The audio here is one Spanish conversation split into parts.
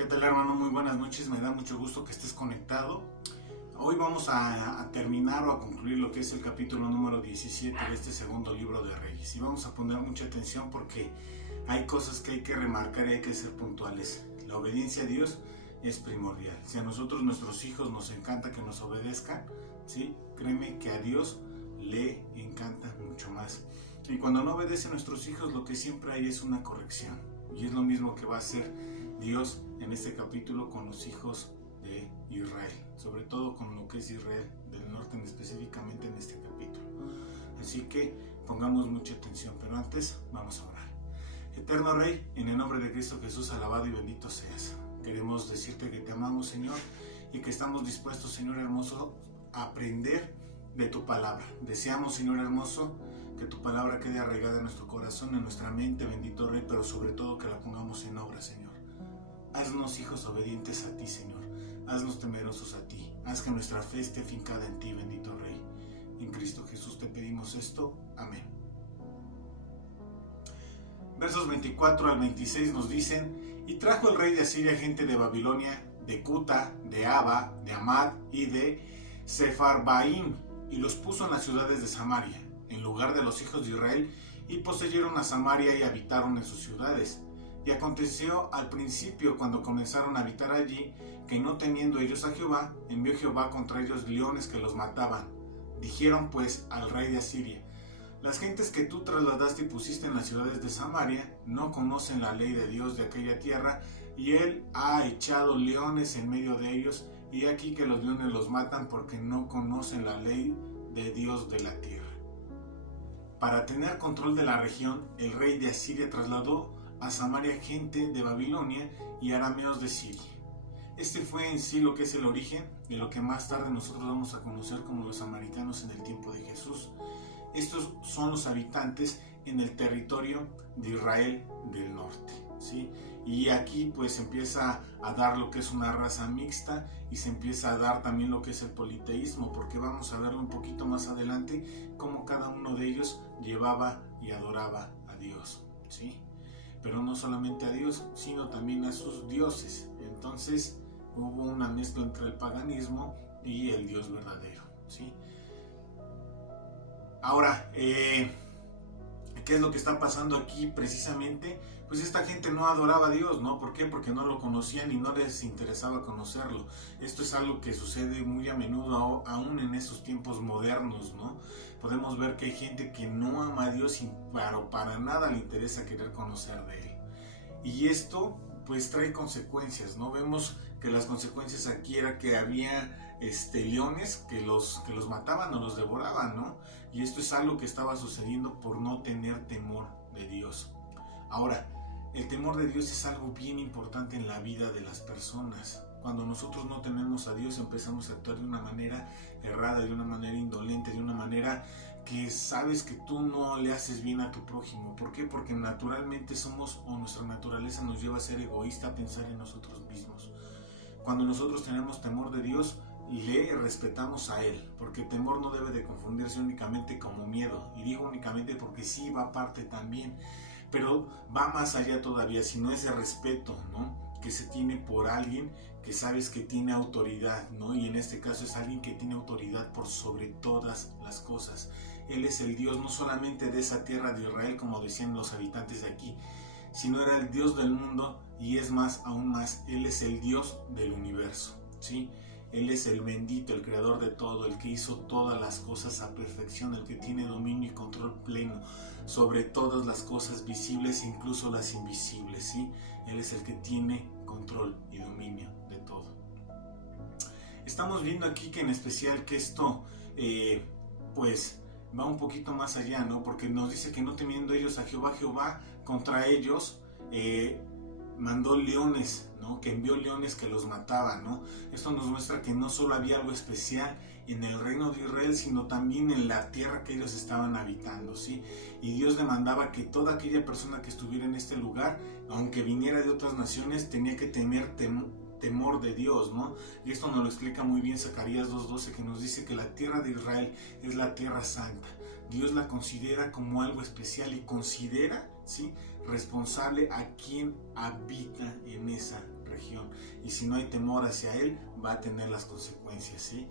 ¿Qué tal, hermano? Muy buenas noches, me da mucho gusto que estés conectado. Hoy vamos a terminar o a concluir lo que es el capítulo número 17 de este segundo libro de Reyes. Y vamos a poner mucha atención porque hay cosas que hay que remarcar y hay que ser puntuales. La obediencia a Dios es primordial. Si a nosotros, nuestros hijos, nos encanta que nos obedezcan, ¿sí? Créeme que a Dios le encanta mucho más. Y cuando no obedecen nuestros hijos, lo que siempre hay es una corrección. Y es lo mismo que va a hacer Dios en este capítulo con los hijos de Israel, sobre todo con lo que es Israel del norte, específicamente en este capítulo. Así que pongamos mucha atención, pero antes vamos a orar. Eterno Rey, en el nombre de Cristo Jesús, alabado y bendito seas. Queremos decirte que te amamos, Señor, y que estamos dispuestos, Señor hermoso, a aprender de tu palabra. Deseamos, Señor hermoso, que tu palabra quede arraigada en nuestro corazón, en nuestra mente, bendito Rey, pero sobre todo que la pongamos en obra, Señor. Haznos hijos obedientes a ti, Señor. Haznos temerosos a ti. Haz que nuestra fe esté fincada en ti, bendito Rey. En Cristo Jesús te pedimos esto. Amén. Versos 24 al 26 nos dicen: Y trajo el rey de Asiria gente de Babilonia, de Cuta, de Aba, de Amad y de Sepharvaim, y los puso en las ciudades de Samaria, en lugar de los hijos de Israel, y poseyeron a Samaria y habitaron en sus ciudades. Y aconteció al principio, cuando comenzaron a habitar allí, que no temiendo ellos a Jehová, envió Jehová contra ellos leones que los mataban. Dijeron pues al rey de Asiria: Las gentes que tú trasladaste y pusiste en las ciudades de Samaria no conocen la ley de Dios de aquella tierra, y él ha echado leones en medio de ellos, y aquí que los leones los matan porque no conocen la ley de Dios de la tierra. Para tener control de la región, el rey de Asiria trasladó a Samaria gente de Babilonia y arameos de Siria. Este fue en sí lo que es el origen de lo que más tarde nosotros vamos a conocer como los samaritanos en el tiempo de Jesús. Estos son los habitantes en el territorio de Israel del norte, ¿sí? Y aquí pues se empieza a dar lo que es una raza mixta y se empieza a dar también lo que es el politeísmo, porque vamos a verlo un poquito más adelante cómo cada uno de ellos llevaba y adoraba a Dios, ¿sí? Pero no solamente a Dios, sino también a sus dioses. Entonces hubo una mezcla entre el paganismo y el Dios verdadero, ¿sí? Ahora, ¿qué es lo que está pasando aquí precisamente? Pues esta gente no adoraba a Dios, ¿no? ¿Por qué? Porque no lo conocían y no les interesaba conocerlo. Esto es algo que sucede muy a menudo aún en estos tiempos modernos, ¿no? Podemos ver que hay gente que no ama a Dios y para nada le interesa querer conocer de Él. Y esto pues trae consecuencias, ¿no? Vemos que las consecuencias aquí era que había leones que los mataban o los devoraban, ¿no? Y esto es algo que estaba sucediendo por no tener temor de Dios. Ahora, el temor de Dios es algo bien importante en la vida de las personas. Cuando nosotros no tememos a Dios, empezamos a actuar de una manera errada, de una manera indolente, de una manera que sabes que tú no le haces bien a tu prójimo. ¿Por qué? Porque naturalmente somos, o nuestra naturaleza nos lleva a ser egoísta, a pensar en nosotros mismos. Cuando nosotros tenemos temor de Dios, le respetamos a Él, porque temor no debe de confundirse únicamente como miedo. Y digo únicamente porque sí va parte también, pero va más allá todavía, sino ese respeto, ¿no?, que se tiene por alguien que sabes que tiene autoridad, ¿no? Y en este caso es alguien que tiene autoridad por sobre todas las cosas. Él es el Dios no solamente de esa tierra de Israel, como decían los habitantes de aquí, sino era el Dios del mundo, y es más, aún más, Él es el Dios del universo, ¿sí? Él es el bendito, el creador de todo, el que hizo todas las cosas a perfección, el que tiene dominio y control pleno sobre todas las cosas visibles e incluso las invisibles, ¿sí? Él es el que tiene control y dominio de todo. Estamos viendo aquí que en especial que esto pues va un poquito más allá, ¿no? Porque nos dice que no temiendo ellos a Jehová, Jehová contra ellos mandó leones, ¿no? Que envió leones que los mataban, ¿no? Esto nos muestra que no solo había algo especial en el reino de Israel, sino también en la tierra que ellos estaban habitando, ¿sí? Y Dios demandaba que toda aquella persona que estuviera en este lugar, aunque viniera de otras naciones, tenía que tener temor de Dios, ¿no? Y esto nos lo explica muy bien Zacarías 2:12, que nos dice que la tierra de Israel es la tierra santa. Dios la considera como algo especial y considera, ¿sí?, responsable a quien habita en esa región. Y si no hay temor hacia Él, va a tener las consecuencias, ¿sí?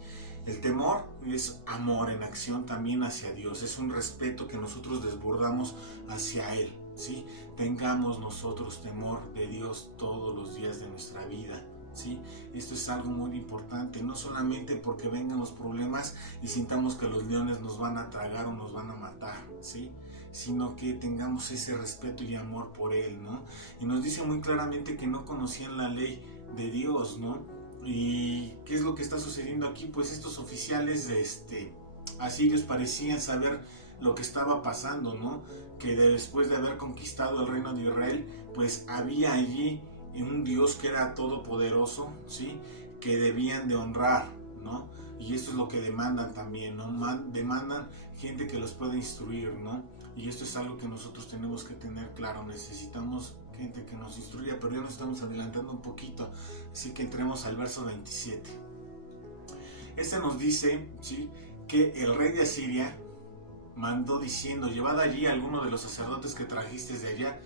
El temor es amor en acción también hacia Dios. Es un respeto que nosotros desbordamos hacia Él, ¿sí? Tengamos nosotros temor de Dios todos los días de nuestra vida, ¿sí? Esto es algo muy importante, no solamente porque vengan los problemas y sintamos que los leones nos van a tragar o nos van a matar, ¿sí? Sino que tengamos ese respeto y amor por Él, ¿no? Y nos dice muy claramente que no conocían la ley de Dios, ¿no? ¿Y qué es lo que está sucediendo aquí? Pues estos oficiales asirios parecían saber lo que estaba pasando, ¿no? Que después de haber conquistado el reino de Israel, pues había allí un Dios que era todopoderoso, ¿sí? Que debían de honrar, ¿no? Y esto es lo que demandan también, ¿no? Demandan gente que los pueda instruir, ¿no? Y esto es algo que nosotros tenemos que tener claro. Necesitamos gente que nos instruya, pero ya nos estamos adelantando un poquito, así que entremos al verso 27. Nos dice, ¿sí?, que el rey de Asiria mandó diciendo: llevad allí a alguno de los sacerdotes que trajisteis de allá,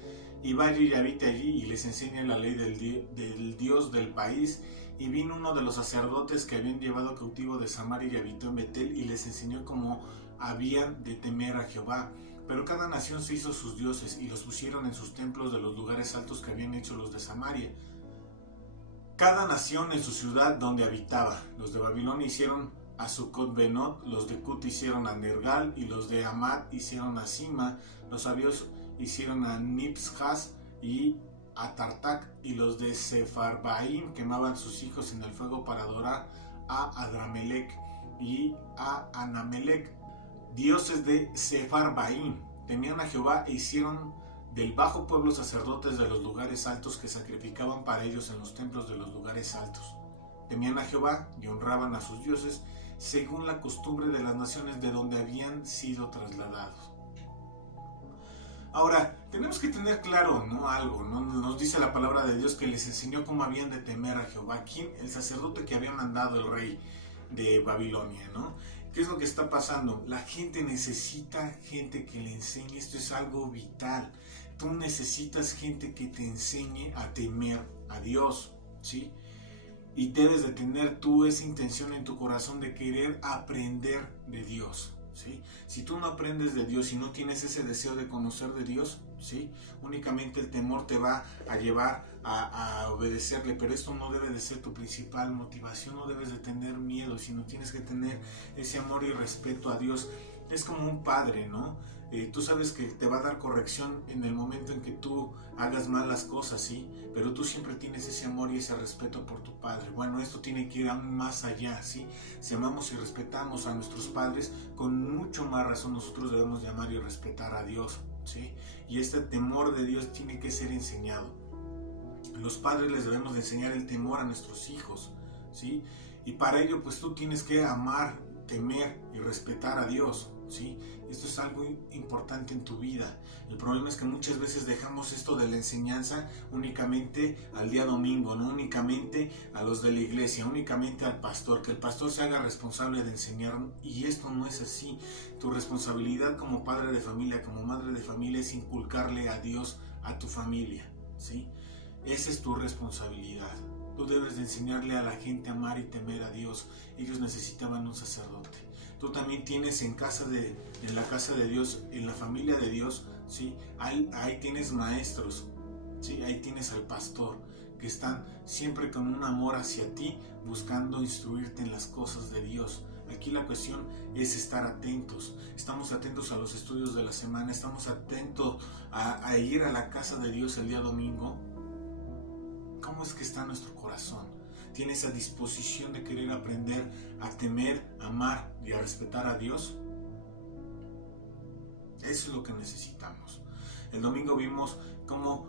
y vaya y habite allí, y les enseñe la ley del Dios del país. Y vino uno de los sacerdotes que habían llevado cautivo de Samaria y habitó en Betel, y les enseñó cómo habían de temer a Jehová. Pero cada nación se hizo sus dioses, y los pusieron en sus templos de los lugares altos que habían hecho los de Samaria. Cada nación en su ciudad donde habitaba. Los de Babilonia hicieron a Sucot-Benot, los de Cut hicieron a Nergal, y los de Amad hicieron a Sima, los sabios hicieron a Nibshaz y a Tartak, y los de Sepharvaim quemaban sus hijos en el fuego para adorar a Adramelech y a Anamelech, dioses de Sepharvaim. Temían a Jehová e hicieron del bajo pueblo sacerdotes de los lugares altos que sacrificaban para ellos en los templos de los lugares altos. Temían a Jehová y honraban a sus dioses según la costumbre de las naciones de donde habían sido trasladados. Ahora, tenemos que tener claro, ¿no?, algo, ¿no? Nos dice la palabra de Dios que les enseñó cómo habían de temer a Jehová. ¿Quién? El sacerdote que había mandado el rey de Babilonia, ¿no? ¿Qué es lo que está pasando? La gente necesita gente que le enseñe. Esto es algo vital. Tú necesitas gente que te enseñe a temer a Dios, ¿sí? Y debes de tener tú esa intención en tu corazón de querer aprender de Dios, ¿sí? Si tú no aprendes de Dios y no tienes ese deseo de conocer de Dios, ¿sí?, únicamente el temor te va a llevar a obedecerle, pero esto no debe de ser tu principal motivación. No debes de tener miedo, sino tienes que tener ese amor y respeto a Dios. Es como un padre, ¿no? Tú sabes que te va a dar corrección en el momento en que tú hagas mal las cosas, ¿sí? Pero tú siempre tienes ese amor y ese respeto por tu padre. Bueno, esto tiene que ir aún más allá, ¿sí? Si amamos y respetamos a nuestros padres, con mucho más razón nosotros debemos de amar y respetar a Dios, ¿sí? Y este temor de Dios tiene que ser enseñado. Los padres les debemos de enseñar el temor a nuestros hijos, ¿sí? Y para ello, pues tú tienes que amar, temer y respetar a Dios, ¿sí? Esto es algo importante en tu vida. El problema es que muchas veces dejamos esto de la enseñanza únicamente al día domingo, no únicamente a los de la iglesia, únicamente al pastor, que el pastor se haga responsable de enseñar, y esto no es así. Tu responsabilidad como padre de familia, como madre de familia, es inculcarle a Dios a tu familia, ¿sí? Esa es tu responsabilidad. Tú debes de enseñarle a la gente a amar y temer a Dios. Ellos necesitaban un sacerdote. Tú también tienes en la casa de Dios, en la familia de Dios, ¿sí? Ahí tienes maestros, ¿sí? Ahí tienes al pastor, que están siempre con un amor hacia ti, buscando instruirte en las cosas de Dios. Aquí la cuestión es estar atentos. Estamos atentos a los estudios de la semana, estamos atentos a ir a la casa de Dios el día domingo. ¿Cómo es que está nuestro corazón? ¿Tiene esa disposición de querer aprender a temer, amar y a respetar a Dios? Eso es lo que necesitamos. El domingo vimos cómo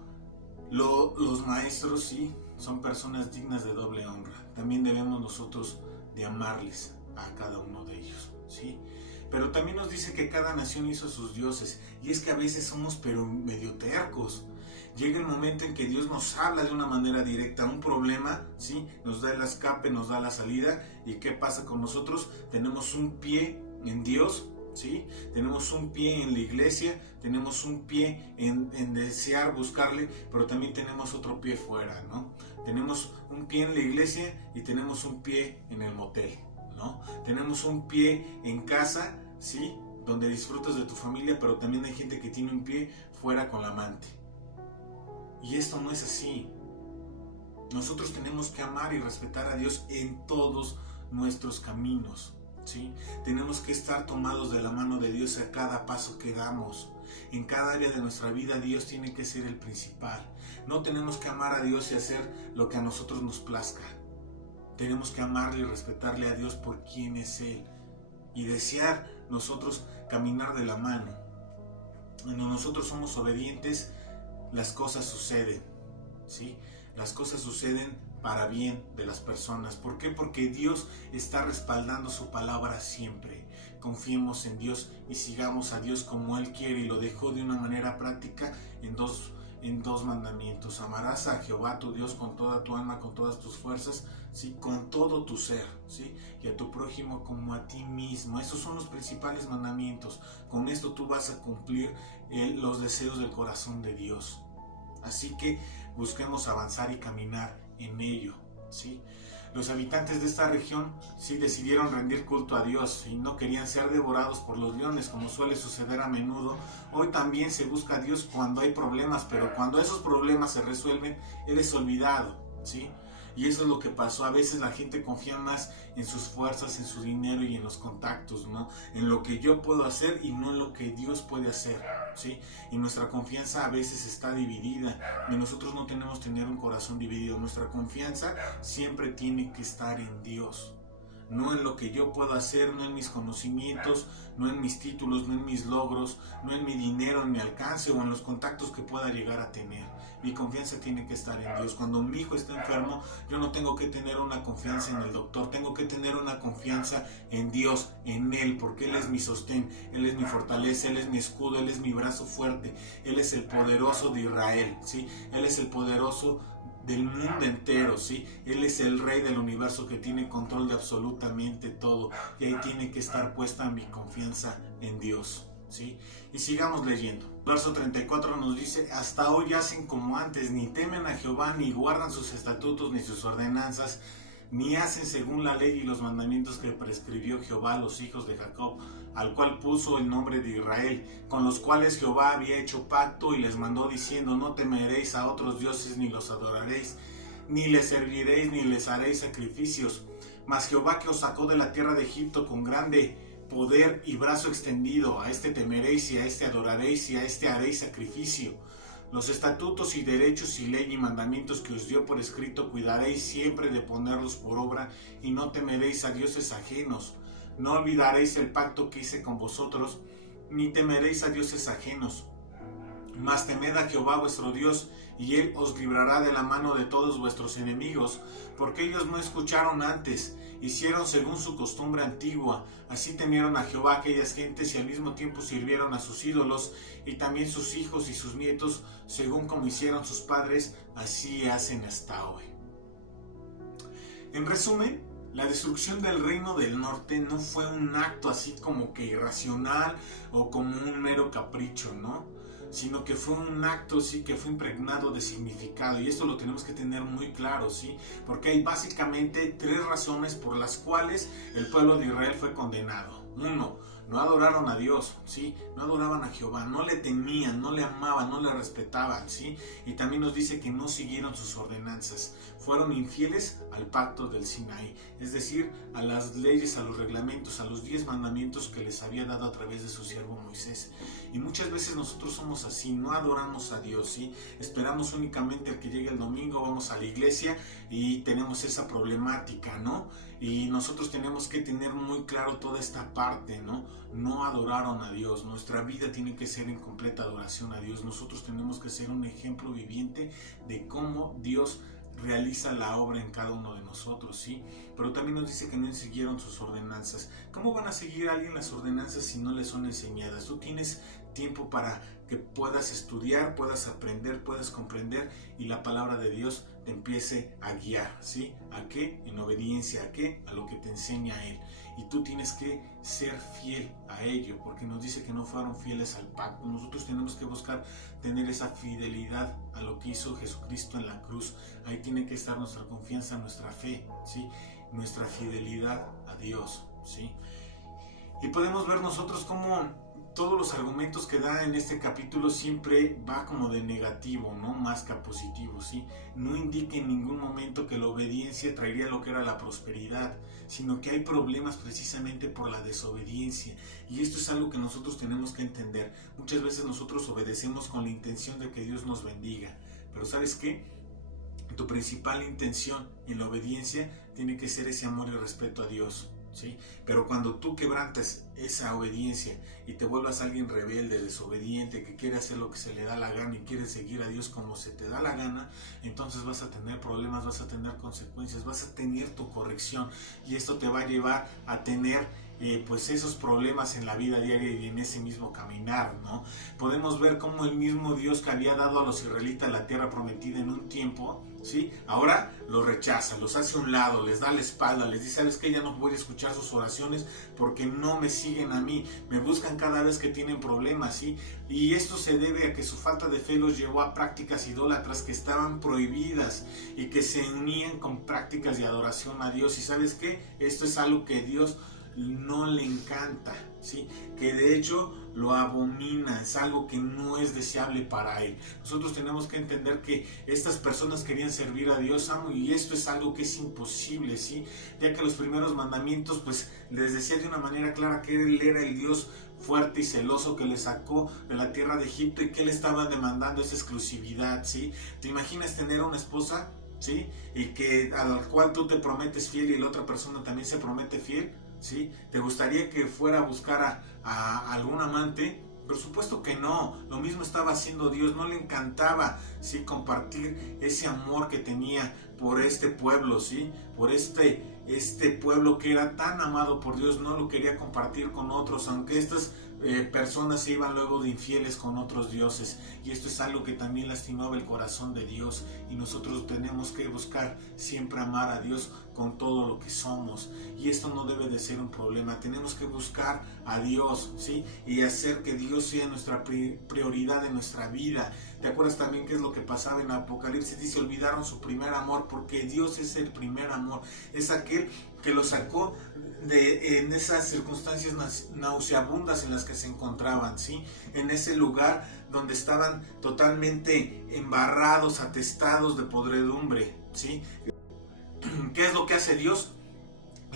los maestros, sí, son personas dignas de doble honra. También debemos nosotros de amarles a cada uno de ellos, ¿sí? Pero también nos dice que cada nación hizo sus dioses. Y es que a veces somos pero medio tercos. Llega el momento en que Dios nos habla de una manera directa, un problema, ¿sí?, nos da el escape, nos da la salida. ¿Y qué pasa con nosotros? Tenemos un pie en Dios, ¿sí? Tenemos un pie en la iglesia, tenemos un pie en desear buscarle, pero también tenemos otro pie fuera, ¿no? Tenemos un pie en la iglesia y tenemos un pie en el motel, ¿no? Tenemos un pie en casa, ¿sí? Donde disfrutas de tu familia, pero también hay gente que tiene un pie fuera con la amante. Y esto no es así. Nosotros tenemos que amar y respetar a Dios en todos nuestros caminos, ¿sí? Tenemos que estar tomados de la mano de Dios a cada paso que damos. En cada área de nuestra vida Dios tiene que ser el principal. No tenemos que amar a Dios y hacer lo que a nosotros nos plazca. Tenemos que amarle y respetarle a Dios por quien es Él. Y desear nosotros caminar de la mano. Cuando nosotros somos obedientes, las cosas suceden, ¿sí? Las cosas suceden para bien de las personas. ¿Por qué? Porque Dios está respaldando su palabra siempre. Confiemos en Dios y sigamos a Dios como Él quiere, y lo dejó de una manera práctica en dos mandamientos. Amarás a Jehová tu Dios con toda tu alma, con todas tus fuerzas, ¿sí? Con todo tu ser, ¿sí? Y a tu prójimo como a ti mismo. Esos son los principales mandamientos. Con esto tú vas a cumplir los deseos del corazón de Dios. Así que busquemos avanzar y caminar en ello, ¿sí? Los habitantes de esta región sí decidieron rendir culto a Dios y no querían ser devorados por los leones, como suele suceder a menudo. Hoy también se busca a Dios cuando hay problemas, pero cuando esos problemas se resuelven, Él es olvidado, ¿sí? Y eso es lo que pasó. A veces la gente confía más en sus fuerzas, en su dinero y en los contactos, ¿no? En lo que yo puedo hacer y no en lo que Dios puede hacer, ¿sí? Y nuestra confianza a veces está dividida. Y nosotros no tenemos que tener un corazón dividido. Nuestra confianza siempre tiene que estar en Dios. No en lo que yo puedo hacer, no en mis conocimientos, no en mis títulos, no en mis logros, no en mi dinero, en mi alcance o en los contactos que pueda llegar a tener. Mi confianza tiene que estar en Dios. Cuando mi hijo está enfermo, yo no tengo que tener una confianza en el doctor, tengo que tener una confianza en Dios, en Él, porque Él es mi sostén, Él es mi fortaleza, Él es mi escudo, Él es mi brazo fuerte, Él es el poderoso de Israel, ¿sí? Él es el poderoso del mundo entero, ¿sí? Él es el rey del universo que tiene control de absolutamente todo, y ahí tiene que estar puesta mi confianza en Dios, ¿sí? Y sigamos leyendo. Verso 34 nos dice: hasta hoy hacen como antes, ni temen a Jehová, ni guardan sus estatutos, ni sus ordenanzas, ni hacen según la ley y los mandamientos que prescribió Jehová a los hijos de Jacob, al cual puso el nombre de Israel, con los cuales Jehová había hecho pacto y les mandó diciendo: no temeréis a otros dioses, ni los adoraréis, ni les serviréis, ni les haréis sacrificios. Mas Jehová, que os sacó de la tierra de Egipto con grande poder y brazo extendido, a este temeréis y a este adoraréis y a este haréis sacrificio. Los estatutos y derechos y ley y mandamientos que os dio por escrito cuidaréis siempre de ponerlos por obra, y no temeréis a dioses ajenos. No olvidaréis el pacto que hice con vosotros, ni temeréis a dioses ajenos. Mas temed a Jehová vuestro Dios, y Él os librará de la mano de todos vuestros enemigos, porque ellos no escucharon antes, hicieron según su costumbre antigua. Así temieron a Jehová aquellas gentes, y al mismo tiempo sirvieron a sus ídolos, y también sus hijos y sus nietos, según como hicieron sus padres, así hacen hasta hoy. En resumen, la destrucción del reino del norte no fue un acto así como que irracional o como un mero capricho, ¿no? Sino que fue un acto, sí, que fue impregnado de significado, y esto lo tenemos que tener muy claro, ¿sí? Porque hay básicamente tres razones por las cuales el pueblo de Israel fue condenado. Uno, no adoraron a Dios, ¿sí? No adoraban a Jehová, no le temían, no le amaban, no le respetaban, ¿sí? Y también nos dice que no siguieron sus ordenanzas, fueron infieles al pacto del Sinaí, es decir, a las leyes, a los reglamentos, a los 10 mandamientos que les había dado a través de su siervo Moisés. Y muchas veces nosotros somos así, no adoramos a Dios, ¿sí? Esperamos únicamente a que llegue el domingo, vamos a la iglesia y tenemos esa problemática, ¿no? Y nosotros tenemos que tener muy claro toda esta parte, ¿no? No adoraron a Dios. Nuestra vida tiene que ser en completa adoración a Dios. Nosotros tenemos que ser un ejemplo viviente de cómo Dios realiza la obra en cada uno de nosotros, ¿sí? pero también nos dice que no siguieron sus ordenanzas. ¿Cómo van a seguir a alguien las ordenanzas si no les son enseñadas? Tú tienes tiempo para que puedas estudiar, puedas aprender, puedas comprender y la palabra de Dios te empiece a guiar, ¿sí? ¿A qué? En obediencia. ¿A qué? A lo que te enseña Él. Y tú tienes que ser fiel a ello, porque nos dice que no fueron fieles al pacto. Nosotros tenemos que buscar tener esa fidelidad a lo que hizo Jesucristo en la cruz. Ahí tiene que estar nuestra confianza, nuestra fe, ¿sí? Nuestra fidelidad a Dios, ¿sí? Y podemos ver nosotros cómo todos los argumentos que da en este capítulo siempre va como de negativo, ¿no? Más que positivo, ¿sí? No indica en ningún momento que la obediencia traería lo que era la prosperidad, sino que hay problemas precisamente por la desobediencia. Y esto es algo que nosotros tenemos que entender. Muchas veces nosotros obedecemos con la intención de que Dios nos bendiga. Pero ¿sabes qué? Tu principal intención en la obediencia tiene que ser ese amor y respeto a Dios, ¿sí? Pero cuando tú quebrantes esa obediencia y te vuelvas alguien rebelde, desobediente, que quiere hacer lo que se le da la gana y quiere seguir a Dios como se te da la gana, entonces vas a tener problemas, vas a tener consecuencias, vas a tener tu corrección y esto te va a llevar a tener pues esos problemas en la vida diaria y en ese mismo caminar, ¿no? Podemos ver cómo el mismo Dios que había dado a los israelitas la tierra prometida en un tiempo, ¿sí? Ahora los rechaza, los hace a un lado, les da la espalda, les dice, ¿sabes qué? Ya no voy a escuchar sus oraciones porque no me siguen a mí, me buscan cada vez que tienen problemas, ¿sí? Y esto se debe a que su falta de fe los llevó a prácticas idólatras que estaban prohibidas y que se unían con prácticas de adoración a Dios. ¿Y sabes qué? Esto es algo que Dios no le encanta, ¿sí? Que de hecho lo abomina, es algo que no es deseable para Él. Nosotros tenemos que entender que estas personas querían servir a Dios, y esto es algo que es imposible, ¿sí? Ya que los primeros mandamientos pues les decía de una manera clara que Él era el Dios fuerte y celoso que le sacó de la tierra de Egipto y que Él estaba demandando esa exclusividad, ¿sí? ¿Te imaginas tener una esposa, ¿sí? Y que al cual tú te prometes fiel y la otra persona también se promete fiel? ¿Sí? ¿Te gustaría que fuera a buscar a algún amante? Por supuesto que no. Lo mismo estaba haciendo Dios. No le encantaba, ¿sí? Compartir ese amor que tenía por este pueblo, ¿sí? Por este pueblo que era tan amado por Dios. No lo quería compartir con otros, aunque estas personas se iban luego de infieles con otros dioses, y esto es algo que también lastimaba el corazón de Dios, y nosotros tenemos que buscar siempre amar a Dios con todo lo que somos, y esto no debe de ser un problema. Tenemos que buscar a Dios, ¿sí? Y hacer que Dios sea nuestra prioridad en nuestra vida. ¿Te acuerdas también qué es lo que pasaba en Apocalipsis? Dice, olvidaron su primer amor, porque Dios es el primer amor, es aquel que lo sacó en esas circunstancias nauseabundas en las que se encontraban, ¿sí? En ese lugar donde estaban totalmente embarrados, atestados de podredumbre, ¿sí? ¿Qué es lo que hace Dios?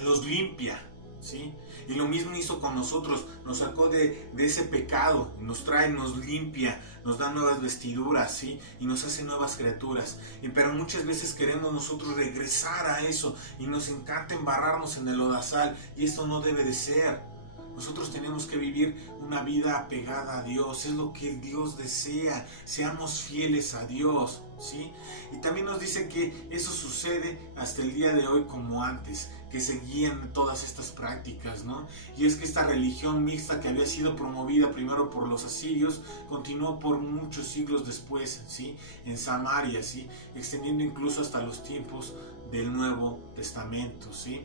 Los limpia, ¿sí? Y lo mismo hizo con nosotros, nos sacó de ese pecado, nos trae, nos limpia, nos da nuevas vestiduras, ¿sí? Y nos hace nuevas criaturas. Pero muchas veces queremos nosotros regresar a eso y nos encanta embarrarnos en el lodazal, y esto no debe de ser. Nosotros tenemos que vivir una vida apegada a Dios, es lo que Dios desea, seamos fieles a Dios, ¿sí? Y también nos dice que eso sucede hasta el día de hoy como antes, que seguían todas estas prácticas, ¿no? Y es que esta religión mixta que había sido promovida primero por los asirios, continuó por muchos siglos después, ¿sí? En Samaria, ¿sí? Extendiendo incluso hasta los tiempos del Nuevo Testamento, ¿sí?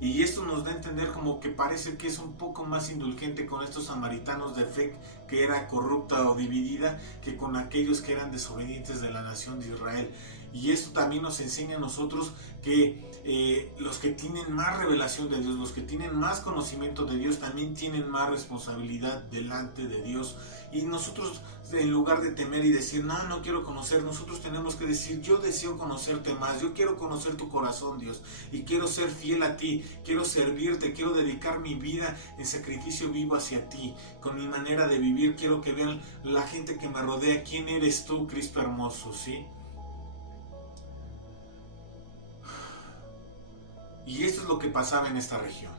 Y esto nos da a entender como que parece que es un poco más indulgente con estos samaritanos de fe que era corrupta o dividida que con aquellos que eran desobedientes de la nación de Israel. Y esto también nos enseña a nosotros que los que tienen más revelación de Dios, los que tienen más conocimiento de Dios, también tienen más responsabilidad delante de Dios. Y nosotros, en lugar de temer y decir, no quiero conocer, nosotros tenemos que decir, yo deseo conocerte más, yo quiero conocer tu corazón, Dios, y quiero ser fiel a ti, quiero servirte, quiero dedicar mi vida en sacrificio vivo hacia ti. Con mi manera de vivir, quiero que vean la gente que me rodea, quién eres tú, Cristo hermoso, ¿sí? Y esto es lo que pasaba en esta región.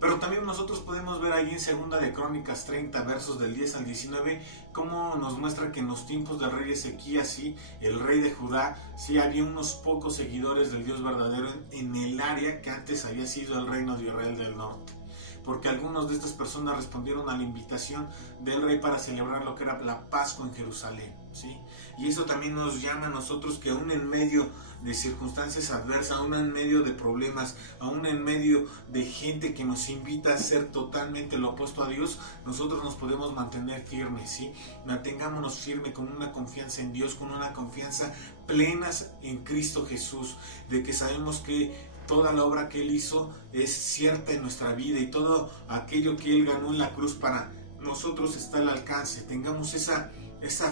Pero también nosotros podemos ver ahí en Segunda de Crónicas 30, versos del 10 al 19, cómo nos muestra que en los tiempos del rey Ezequías, sí, el rey de Judá, sí, había unos pocos seguidores del Dios verdadero en el área que antes había sido el reino de Israel del norte. Porque algunos de estas personas respondieron a la invitación del rey para celebrar lo que era la Pascua en Jerusalén, ¿sí? Y eso también nos llama a nosotros que aún en medio de circunstancias adversas, aún en medio de problemas, aún en medio de gente que nos invita a hacer totalmente lo opuesto a Dios, nosotros nos podemos mantener firmes, ¿sí? Mantengámonos firmes con una confianza en Dios, con una confianza plena en Cristo Jesús, de que sabemos que toda la obra que Él hizo es cierta en nuestra vida y todo aquello que Él ganó en la cruz para nosotros está al alcance. Tengamos esa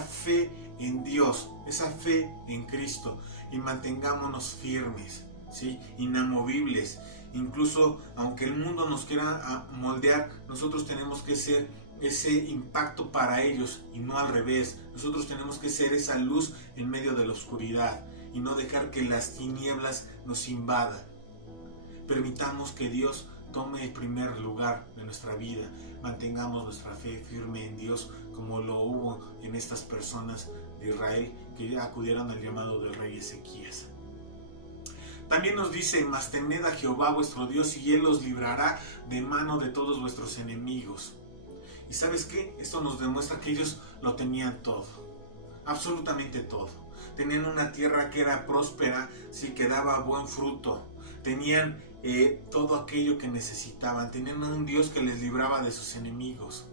fe en Dios, esa fe en Cristo y mantengámonos firmes, ¿sí? Inamovibles. Incluso aunque el mundo nos quiera moldear, nosotros tenemos que ser ese impacto para ellos y no al revés. Nosotros tenemos que ser esa luz en medio de la oscuridad y no dejar que las tinieblas nos invadan. Permitamos que Dios tome el primer lugar de nuestra vida. Mantengamos nuestra fe firme en Dios como lo hubo en estas personas de Israel que acudieron al llamado del rey Ezequías. También nos dice: mas temed a Jehová vuestro Dios y Él os librará de mano de todos vuestros enemigos. ¿Y sabes qué? Esto nos demuestra que ellos lo tenían todo, absolutamente todo. Tenían una tierra que era próspera, sí, que daba buen fruto. Tenían todo aquello que necesitaban. Tenían un Dios que les libraba de sus enemigos.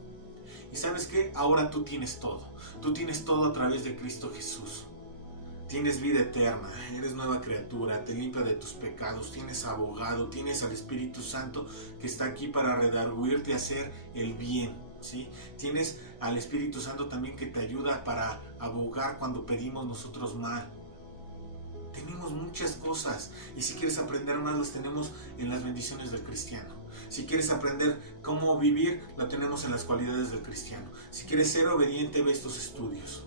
¿Y sabes qué? Ahora tú tienes todo. Tú tienes todo a través de Cristo Jesús. Tienes vida eterna, eres nueva criatura, te limpia de tus pecados, tienes abogado, tienes al Espíritu Santo que está aquí para redarguirte a hacer el bien, ¿sí? Tienes al Espíritu Santo también que te ayuda para abogar cuando pedimos nosotros mal. Tenemos muchas cosas y si quieres aprender más las tenemos en las bendiciones del cristiano. Si quieres aprender cómo vivir, lo tenemos en las cualidades del cristiano. Si quieres ser obediente, ve estos estudios.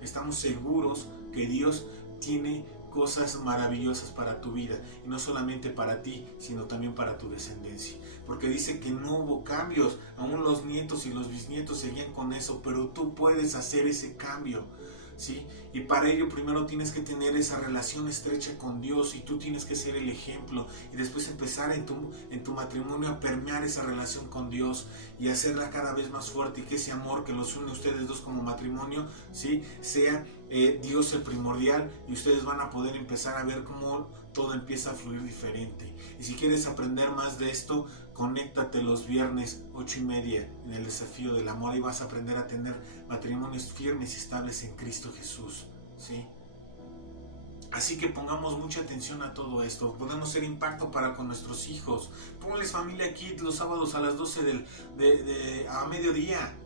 Estamos seguros que Dios tiene cosas maravillosas para tu vida y no solamente para ti, sino también para tu descendencia, porque dice que no hubo cambios, aún los nietos y los bisnietos seguían con eso, pero tú puedes hacer ese cambio, ¿sí? Y para ello primero tienes que tener esa relación estrecha con Dios y tú tienes que ser el ejemplo y después empezar en tu matrimonio a permear esa relación con Dios y hacerla cada vez más fuerte y que ese amor que los une a ustedes dos como matrimonio, ¿sí? Sea Dios el primordial y ustedes van a poder empezar a ver cómo todo empieza a fluir diferente. Y si quieres aprender más de esto, conéctate los viernes 8:30 en el desafío del amor y vas a aprender a tener matrimonios firmes y estables en Cristo Jesús, ¿sí? Así que pongamos mucha atención a todo esto. Podemos ser impacto para con nuestros hijos. Pónganles familia Kids los sábados a las 12 a mediodía.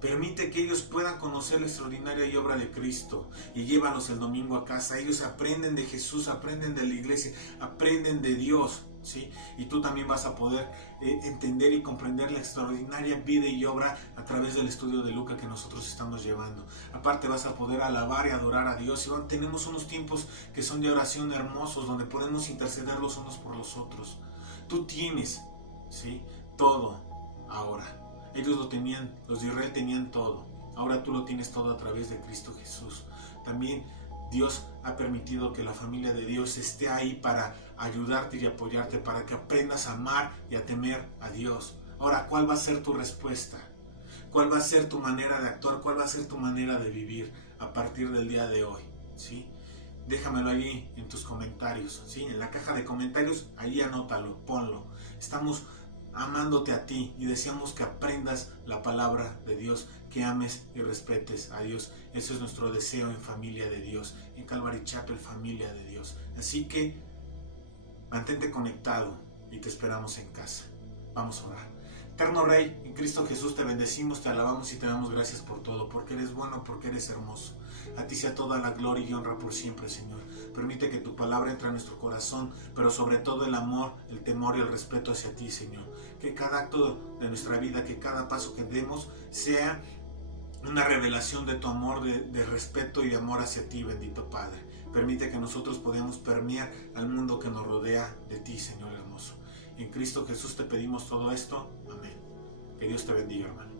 Permite que ellos puedan conocer la extraordinaria obra de Cristo y llévalos el domingo a casa. Ellos aprenden de Jesús, aprenden de la iglesia, aprenden de Dios, ¿sí? Y tú también vas a poder entender y comprender la extraordinaria vida y obra a través del estudio de Lucas que nosotros estamos llevando. Aparte vas a poder alabar y adorar a Dios. Y tenemos unos tiempos que son de oración hermosos, donde podemos interceder los unos por los otros. Tú tienes, ¿sí?, todo ahora. Ellos lo tenían, los de Israel tenían todo. Ahora tú lo tienes todo a través de Cristo Jesús. También Dios ha permitido que la familia de Dios esté ahí para ayudarte y apoyarte, para que aprendas a amar y a temer a Dios. Ahora, ¿cuál va a ser tu respuesta? ¿Cuál va a ser tu manera de actuar? ¿Cuál va a ser tu manera de vivir a partir del día de hoy? ¿Sí? Déjamelo ahí en tus comentarios, ¿sí? En la caja de comentarios, ahí anótalo, ponlo. Estamos amándote a ti y deseamos que aprendas la palabra de Dios, que ames y respetes a Dios. Ese es nuestro deseo en Familia de Dios, en Calvary Chapel, Familia de Dios. Así que mantente conectado y te esperamos en casa. Vamos a orar. Eterno Rey, en Cristo Jesús te bendecimos, te alabamos y te damos gracias por todo, porque eres bueno, porque eres hermoso. A ti sea toda la gloria y honra por siempre, Señor. Permite que tu palabra entre a nuestro corazón, pero sobre todo el amor, el temor y el respeto hacia ti, Señor. Que cada acto de nuestra vida, que cada paso que demos sea una revelación de tu amor, de respeto y de amor hacia ti, bendito Padre. Permite que nosotros podamos permear al mundo que nos rodea de ti, Señor hermoso. En Cristo Jesús te pedimos todo esto. Amén. Que Dios te bendiga, hermano.